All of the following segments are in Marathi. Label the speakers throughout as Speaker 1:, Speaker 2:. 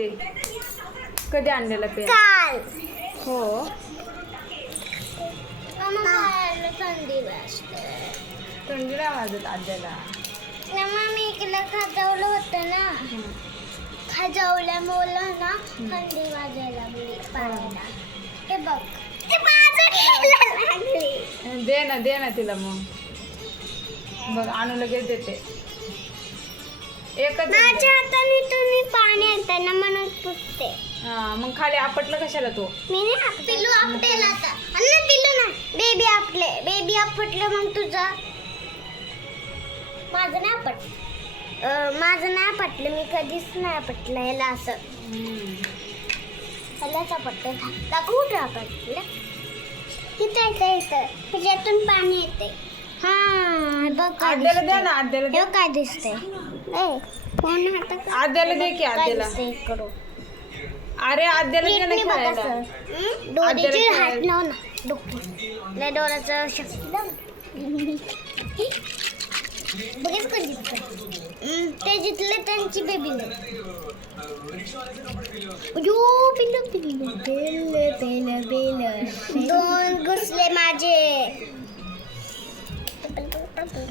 Speaker 1: ते. कधी आणलेला
Speaker 2: काल.
Speaker 1: हो.
Speaker 2: थंडी वाजते.
Speaker 1: आद्याला
Speaker 2: मम्मा इकडे खाजवलं होतं ना. खाजवल्यामुळं ना थंडी वाजायला लागली पाण्याला. हे. बघ. ते घ्यायला लागली.
Speaker 1: दे ना दे ना तिला मग. बघ आणू लगेच देते. एकच
Speaker 2: माझ्या हाताने तुम्ही पाणी आणताना म्हणून पुसते.
Speaker 1: हा मग खाली आपटलं कशाला तो?
Speaker 2: मी नाही पिल्लू आपटेल आता. अन्न पिल्लू ना. बेबी आपले बेबी आपटलं मग तुझं. माझं नाही आपट अं, माझं नाही आपटलं मी कधीच नाही आपटलं याला असं ह्यालाच आपटलं दाखवू कुठं आपटलं? इथं इथं इथं. ह्याच्यातून पाणी येते हा बघ काय
Speaker 1: आद्याला द्या
Speaker 2: दिसतंय.
Speaker 1: ना आद्याला द्या.
Speaker 2: बघ काय दिसतंय. ए फोन हातात
Speaker 1: आद्याला दे की आद्याला. अरे आद्याला दे ना खेळायला. आद्याला
Speaker 2: हात
Speaker 1: खेळायला.
Speaker 2: लाव ना. डोकं. लय डोळ्याचं शक्ती लाव. बघेच कोण जिंकतं. ते जिंकले त्यांची बेबी दोन घुसले माझे.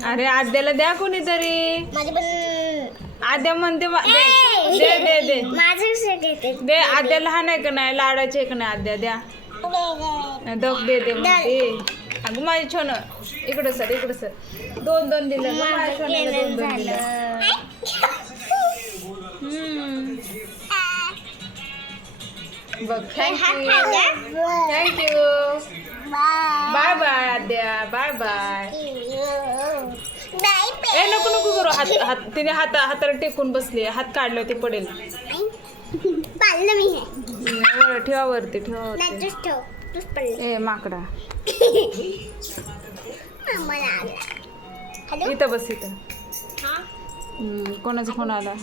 Speaker 1: अरे आद्याला द्या कोणीतरी.
Speaker 2: माझे पण
Speaker 1: आद्या म्हणते मा- दे! दे दे दे.
Speaker 2: माझे कसे घेते
Speaker 1: दे आद्या लहान आहे का नाही? लाडाचे आहे का नाही आद्या? द्या. दग दे. दे म्हणते. अगं माझी छोन इकडं सर इकडं सर. दोन दोन दिलं गं माझ्या छोन्याला दोन दोन दिलं. बघ thank you thank you bye bye Adya. Bye bye हात हात तिने हात हाताला टेकून बसली हात काढलं ते पडेल
Speaker 2: पाळलं मी हे
Speaker 1: वर ठेवा वरती ठेवा वरती
Speaker 2: नाचूच ठेव तूच पडले
Speaker 1: ए माकडा
Speaker 2: मला आला हॅलो
Speaker 1: इथं बस इथं
Speaker 2: हा
Speaker 1: हम्म, कोणाचा फोन आला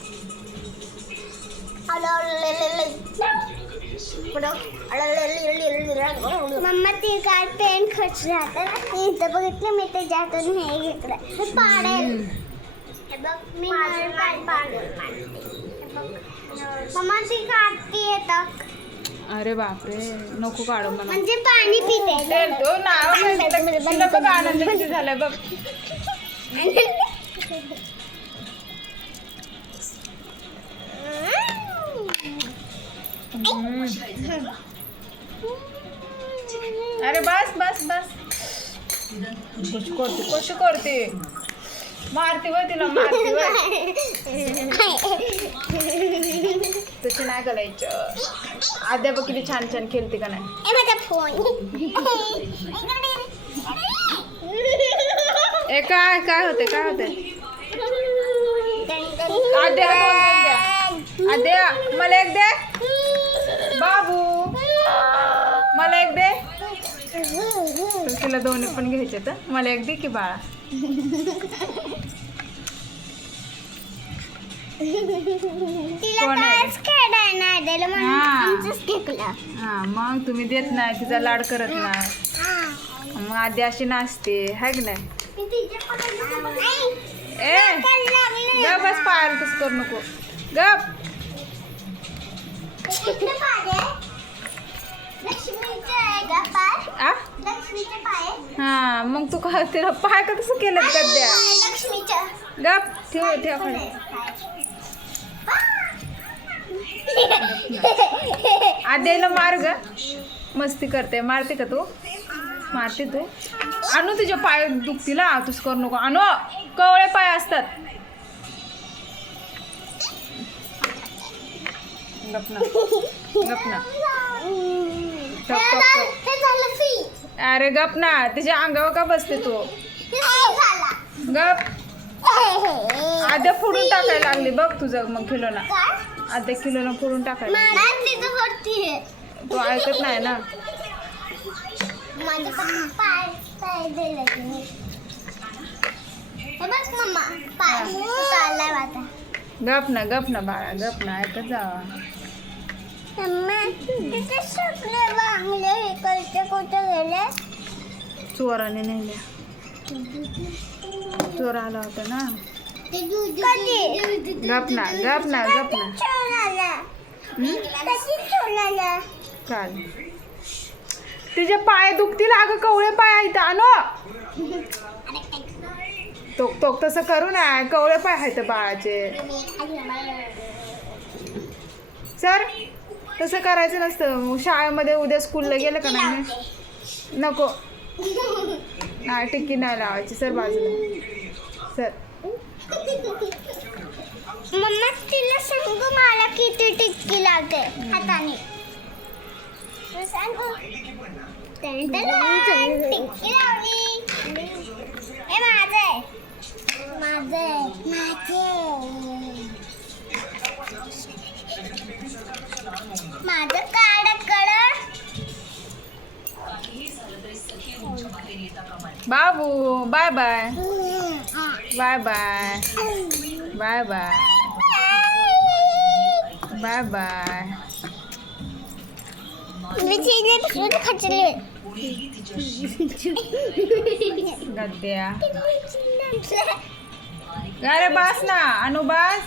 Speaker 2: मम्मा ते काय पेन खर्च राहतं इथं बघितलं मी ते ज्यातून हे घेतलं हे पाडेल हे बघ मी नळ मम्मा ती काढती येतं
Speaker 1: अरे बापरे नको काढू मला.
Speaker 2: म्हणजे पाणी पिते.
Speaker 1: ते तो नाव सांगितलं. तिला बघ आनंद किती झालाय बघ. हम्म. अरे बस बस बस. कशी करते कशी करते. मारते वय तिला मारते तशी नाही करायचं आद्या बघ किती छान छान खेळते का नाही.
Speaker 2: ए माझा फोन
Speaker 1: ए काय काय होते काय होते आद्या मला एक दे. बाबू मला एक दे. तुला दोन्ही पण घ्यायचे तर मला एक दे की बाळा. हा. हा मग तुम्ही देत नाही तिचा लाड करत नाही. मग आधी अशी नाचते हाय की नाही? ए बस पायाला तसं करू नको. गप. हा मग तू तिला पाय का तसं केलं सध्या गप ठेव ठेव. आद्याला मार ग. मस्ती करते. मारते का तू? मारते तू. आणू तुझ्या पाय दुखतील हा तूच करू नको. आणू. कवळे पाय असतात. गप ना. गप ना. टप, टप, टप.
Speaker 2: झालं फी
Speaker 1: अरे गप ना. तिच्या अंगावर का बसते तू? गप. आद्या फोडून टाकायला लागली. बघ तुझं मग किलोना
Speaker 2: काय
Speaker 1: आद्या किलोना फोडून टाकायला तू ऐकत नाही ना? गप ना गप ना बाळा गप ना ऐकत जावा चोराने नेल्या चोर आला होता ना.
Speaker 2: कधी
Speaker 1: गप ना गप ना गप ना.
Speaker 2: चोर आला
Speaker 1: चाल. तुझे पाय दुखतील अगं कवळे पाय आहेत अनो तोक तोक तसं करू ना कवळे पाय आहेत बाळाचे. सर तसं करायचं नसतं. शाळेमध्ये उद्या स्कूलला गेलं का नाही? नको. नाही टिक्की नाही लावायची सर बाजूला. सर
Speaker 2: मम्मा तिला सांगू मला किती टिक्की लागते. हाताने. सांगू. टिक्की लावली. हे माझे माझे माझे माझं काढ
Speaker 1: बाबू bye bye bye bye bye bye bye bye
Speaker 2: मी तिने पकडून खचले
Speaker 1: गद्द्या अरे बास ना अनु बास